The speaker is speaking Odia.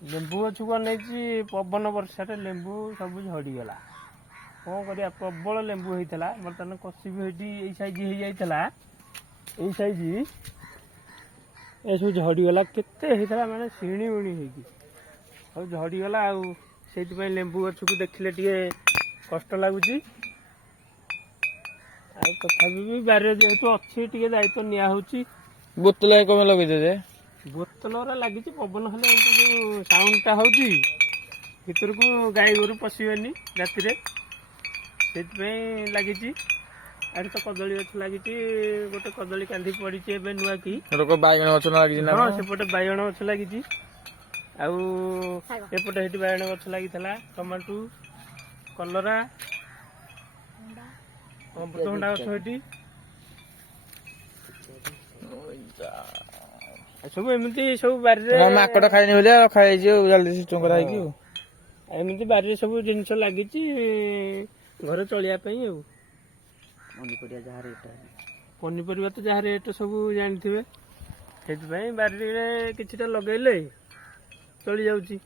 ଲେମ୍ବୁ ଗଛକୁ ଅନେଇଛି ପବନ ବର୍ଷାରେ ଲେମ୍ବୁ ସବୁ ଝଡ଼ିଗଲା। କ'ଣ କରିବା, ପ୍ରବଳ ଲେମ୍ବୁ ହେଇଥିଲା। ବର୍ତ୍ତମାନ କଷି ବି ହେଇଠି ଏଇ ସାଇଜ୍ ହେଇଯାଇଥିଲା, ଏଇ ସାଇଜ୍ ଏସବୁ ଝଡ଼ିଗଲା। କେତେ ହେଇଥିଲା ମାନେ ଶିଣି ଉଣି ହେଇକି ସବୁ ଝଡ଼ିଗଲା। ଆଉ ସେଇଥିପାଇଁ ଲେମ୍ବୁ ଗଛକୁ ଦେଖିଲେ ଟିକେ କଷ୍ଟ ଲାଗୁଛି। ଆଉ ତଥାପି ବି ବାରିରେ ଯେହେତୁ ଅଛି ଟିକେ ଦାୟିତ୍ୱ ନିଆ ହେଉଛି। ବୋତଲ କଣ ଲଗେଇଛ ଯେ? ବୋତଲରା ଲାଗିଛି, ପବନ ହେଲେ ଏମିତି ଯେଉଁ ସାଉଣ୍ଡଟା ହେଉଛି ଭିତରକୁ ଗାଈ ଗୋରୁ ପଶିବେନି ରାତିରେ, ସେଇଥିପାଇଁ ଲାଗିଛି। ଆଡ଼େ ତ କଦଳୀ ଗଛ ଲାଗିଛି, ଗୋଟେ କଦଳୀ କାନ୍ଦି ପଡ଼ିଛି ଏବେ ନୂଆ କି। ବାଇଗଣ ଗଛ ଲାଗିଛି ନା? ହଁ, ସେପଟେ ବାଇଗଣ ଗଛ ଲାଗିଛି। ଆଉ ଏପଟେ ସେଠି ବାଇଗଣ ଗଛ ଲାଗିଥିଲା, ଟମାଟୋ, କଲରା, ଅମୃତଭଣ୍ଡା ଗଛ ସେଠି ସବୁ ଏମିତି ସବୁ ବାରିରେ ମାଙ୍କଡ ଖାଇନି ବୋଲି ରଖାଯାଇଛି ଆଉ ଜଲ୍ଦି ସିଷ୍ଟମ କରାହେଇକି। ଏମିତି ବାରିରେ ସବୁ ଜିନିଷ ଲାଗିଛି ଘରେ ଚଳିବା ପାଇଁ। ଆଉ ପନିପରିବା ତ ଯାହା ରେଟ୍ ସବୁ ଜାଣିଥିବେ, ସେଥିପାଇଁ ବାରିରେ କିଛିଟା ଲଗେଇଲେ ଚଳି ଯାଉଛି।